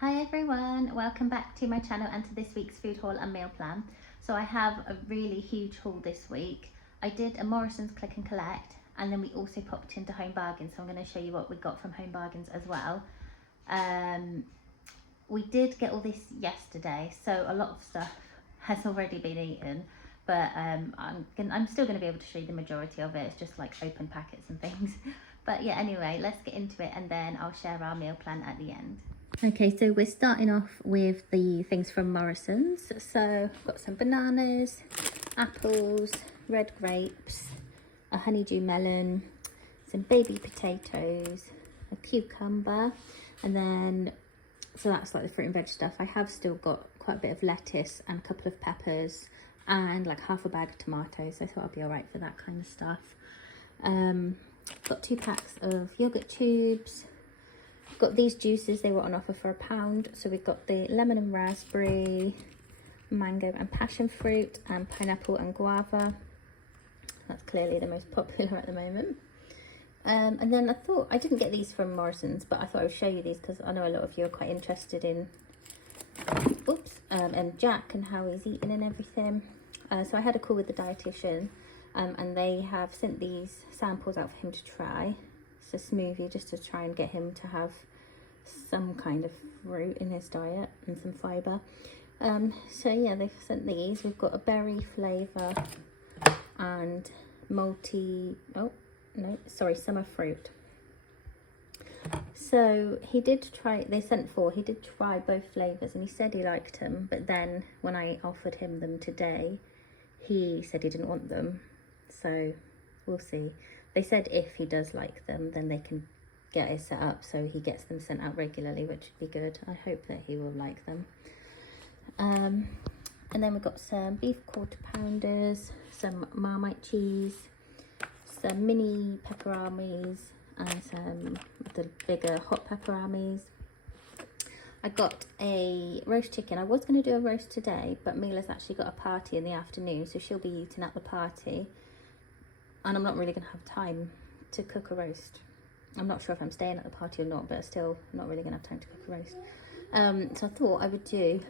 Hi everyone, welcome back to my channel and to this week's food haul and meal plan. So I have a really huge haul this week. I did a Morrisons click and collect, and then we also popped into Home Bargains, so I'm going to show you what we got from Home Bargains as well. We did get all this yesterday, so a lot of stuff has already been eaten, but I'm still going to be able to show you the majority of it. It's just like open packets and things. But yeah, anyway, let's get into it and then I'll share our meal plan at the end. Okay, so we're starting off with the things from Morrisons. So I've got some bananas, apples, red grapes, a honeydew melon, some baby potatoes, a cucumber, and then, so that's like the fruit and veg stuff. I have still got quite a bit of lettuce and a couple of peppers and like half a bag of tomatoes. So I thought I'd be all right for that kind of stuff. Got 2 packs of yogurt tubes. Got these juices, they were on offer for £1. So we've got the lemon and raspberry, mango and passion fruit, and pineapple and guava. That's clearly the most popular at the moment. And then I thought, I didn't get these from Morrisons, but I thought I would show you these because I know a lot of you are quite interested in, and Jack and how he's eating and everything. So I had a call with the dietitian, and they have sent these samples out for him to try. It's a smoothie just to try and get him to have some kind of fruit in his diet and some fibre. So yeah, they've sent these. We've got a berry flavour and summer fruit. So he did try, they sent 4, he did try both flavours and he said he liked them, but then when I offered him them today, he said he didn't want them. So we'll see. They said if he does like them, then they can get it set up so he gets them sent out regularly, which would be good. I hope that he will like them. And then we've got some beef quarter pounders, some Marmite cheese, some mini pepperonis, and some of the bigger hot pepperonis. I got a roast chicken. I was going to do a roast today, but Mila's actually got a party in the afternoon, so she'll be eating at the party. And I'm not really going to have time to cook a roast. I'm not sure if I'm staying at the party or not, but still not really going to have time to cook a roast. So I thought I would do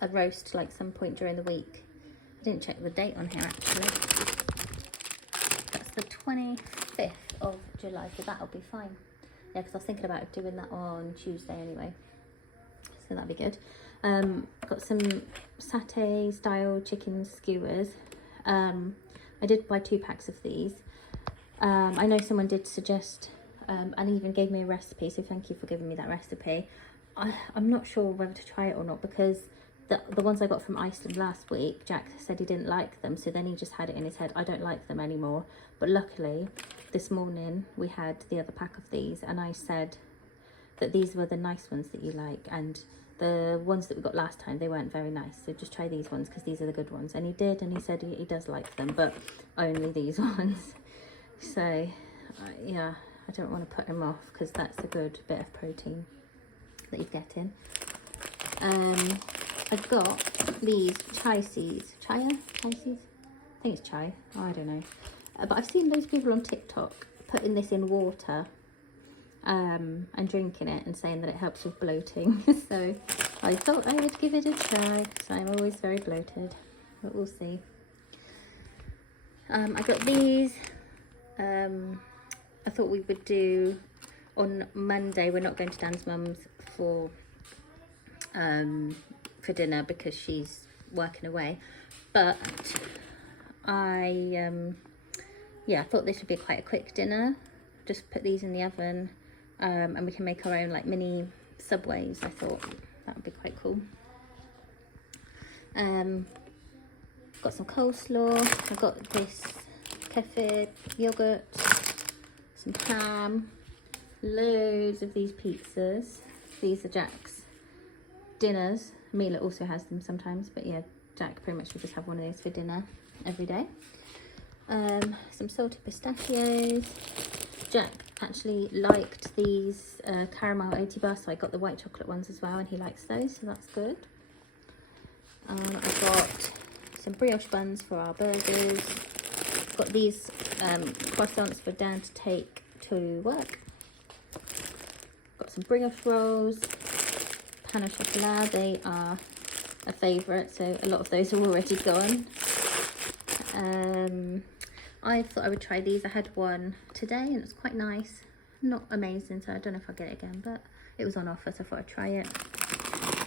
a roast like some point during the week. I didn't check the date on here actually. That's the 25th of July, so that'll be fine. Yeah, because I was thinking about doing that on Tuesday anyway. So that'd be good. Got some satay style chicken skewers. I did buy 2 packs of these. I know someone did suggest and even gave me a recipe, so thank you for giving me that recipe. I'm not sure whether to try it or not because the ones I got from Iceland last week, Jack said he didn't like them, so then he just had it in his head, I don't like them anymore. But luckily, this morning we had the other pack of these and I said that these were the nice ones that you like, and the ones that we got last time, they weren't very nice, so just try these ones because these are the good ones. And he did, and he said he does like them, but only these ones. So yeah, I don't want to put him off because that's a good bit of protein that he's getting. I've got these chai seeds. Chai seeds? I think it's chai. Oh, I don't know. But I've seen those people on TikTok putting this in water and drinking it and saying that it helps with bloating. So I thought I would give it a try because I'm always very bloated, but we'll see. I got these. I thought we would do on Monday. We're not going to Dan's mum's for dinner because she's working away, but I thought this would be quite a quick dinner. Just put these in the oven, and we can make our own like mini subways. I thought that would be quite cool. Got some coleslaw. I got this kefir yogurt, some ham, loads of these pizzas. These are Jack's dinners. Mila also has them sometimes, but yeah, Jack pretty much will just have one of those for dinner every day. Some salted pistachios. Jack actually liked these caramel oaty bars, so I got the white chocolate ones as well, and he likes those, so that's good. I got some brioche buns for our burgers. Got these croissants for Dan to take to work. Got some brioche rolls, Pain au chocolat, they are a favourite, so a lot of those are already gone. I thought I would try these. I had one today and it's quite nice. Not amazing, so I don't know if I'll get it again, but it was on offer, so I thought I'd try it.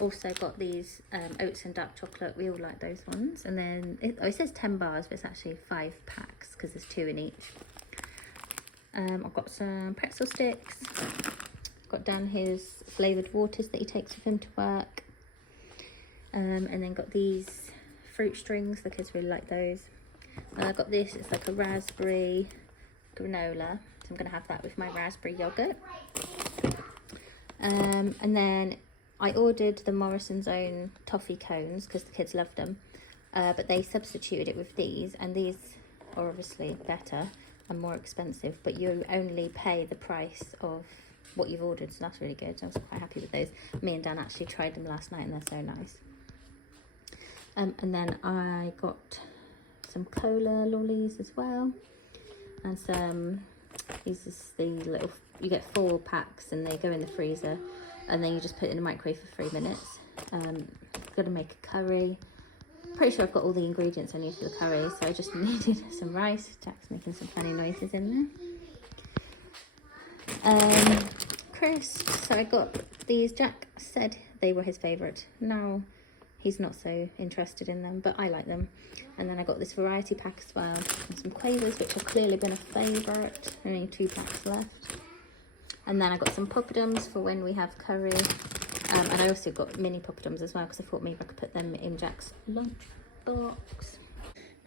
Also got these oats and dark chocolate. We all like those ones. And then it says 10 bars, but it's actually 5 packs because there's 2 in each. I've got some pretzel sticks. Got down his flavoured waters that he takes with him to work. And then got these fruit strings. The kids really like those. I got this. It's like a raspberry granola. So I'm going to have that with my raspberry yoghurt. And then I ordered the Morrison's own toffee cones because the kids loved them, but they substituted it with these, and these are obviously better and more expensive, but you only pay the price of what you've ordered, so that's really good. I was quite happy with those. Me and Dan actually tried them last night and they're so nice. And then I got some cola lollies as well, and some, these is the little, you get 4 packs and they go in the freezer. And then you just put it in the microwave for 3 minutes. Gonna make a curry. Pretty sure I've got all the ingredients I need for the curry, so I just needed some rice. Jack's making some funny noises in there. Crisps. So I got these. Jack said they were his favourite. Now he's not so interested in them, but I like them. And then I got this variety pack as well. And some quavers, which have clearly been a favourite. Only 2 packs left. And then I got some poppadoms for when we have curry. And I also got mini poppadoms as well because I thought maybe I could put them in Jack's lunch box.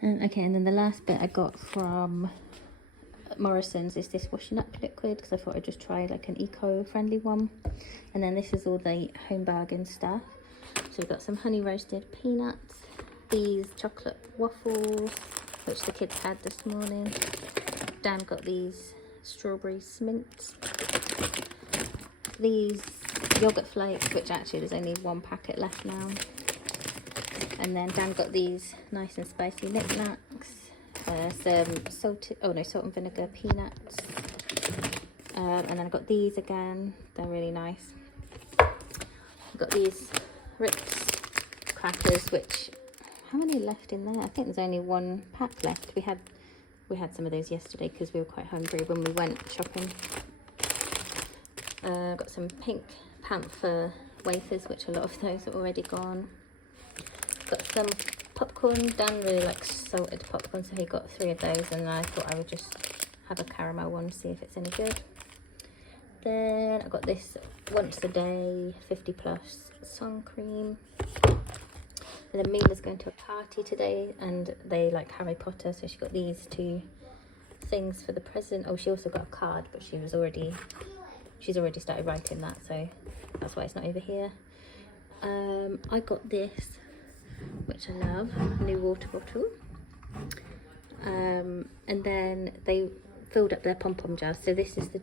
Okay, and then the last bit I got from Morrisons is this washing up liquid because I thought I'd just try like an eco-friendly one. And then this is all the home bargain stuff. So we've got some honey roasted peanuts, these chocolate waffles, which the kids had this morning. Dan got these strawberry mints, these yogurt flakes, which actually there's only 1 packet left now, and then Dan got these nice and spicy knickknacks, some salt and vinegar peanuts, and then I got these again. They're really nice. I've got these Ritz crackers, which, how many left in there? I think there's only 1 pack left. We had some of those yesterday because we were quite hungry when we went shopping. Got some pink panther wafers, which a lot of those are already gone. Got some popcorn. Dan really likes salted popcorn, so he got 3 of those, and I thought I would just have a caramel one, see if it's any good. Then I got this once a day 50+ sun cream. And then Mila's going to a party today and they like Harry Potter, so she got these 2 things for the present. Oh, she also got a card, but she's already started writing that, so that's why it's not over here. I got this, which I love, new water bottle. And then they filled up their pom-pom jars. So this is the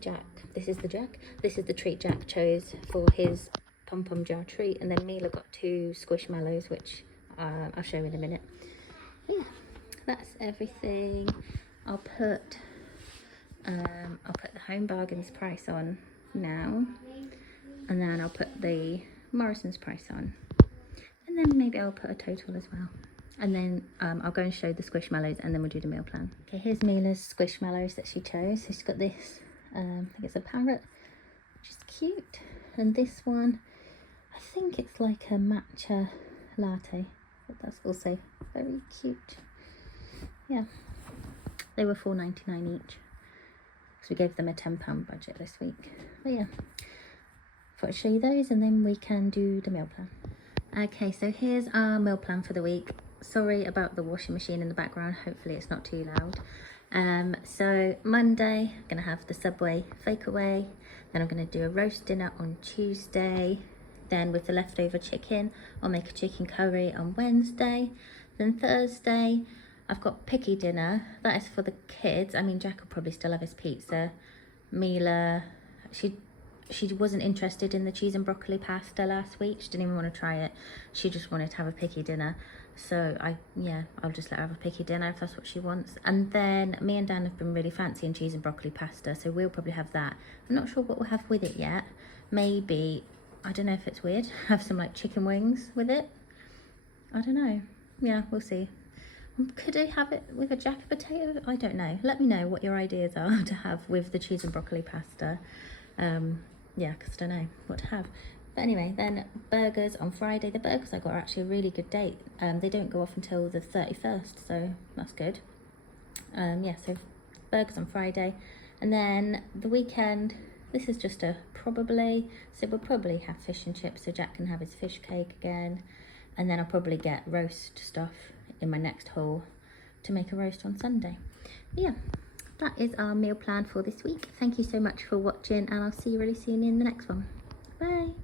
treat Jack chose for his pom-pom jar treat, and then Mila got 2 squishmallows, which I'll show you in a minute. Yeah, that's everything. I'll put the home bargains price on now, and then I'll put the Morrison's price on, and then maybe I'll put a total as well, and then I'll go and show the squishmallows, and then we'll do the meal plan. Okay, here's Mila's squishmallows that she chose. So she's got this, I think it's a parrot, which is cute, and this one, I think it's like a matcha latte, but that's also very cute. Yeah, they were $4.99 each, so we gave them a £10 budget this week. But yeah, thought I'd show you those, and then we can do the meal plan. Okay, so here's our meal plan for the week. Sorry about the washing machine in the background, hopefully it's not too loud. So Monday, I'm gonna have the Subway fake away, then I'm gonna do a roast dinner on Tuesday, then with the leftover chicken, I'll make a chicken curry on Wednesday. Then Thursday, I've got picky dinner. That is for the kids. I mean, Jack will probably still have his pizza. Mila, she wasn't interested in the cheese and broccoli pasta last week. She didn't even want to try it. She just wanted to have a picky dinner. So I'll just let her have a picky dinner if that's what she wants. And then me and Dan have been really fancying cheese and broccoli pasta, so we'll probably have that. I'm not sure what we'll have with it yet. Maybe I don't know if it's weird. Have some like chicken wings with it. I don't know. Yeah, we'll see. Could I have it with a jacket potato? I don't know. Let me know what your ideas are to have with the cheese and broccoli pasta. Yeah, because I don't know what to have. But anyway, then burgers on Friday. The burgers I got are actually a really good date. They don't go off until the 31st, so that's good. Yeah, so burgers on Friday. And then the weekend, this is just a probably, so we'll probably have fish and chips so Jack can have his fish cake again. And then I'll probably get roast stuff in my next haul to make a roast on Sunday. But yeah, that is our meal plan for this week. Thank you so much for watching, and I'll see you really soon in the next one. Bye.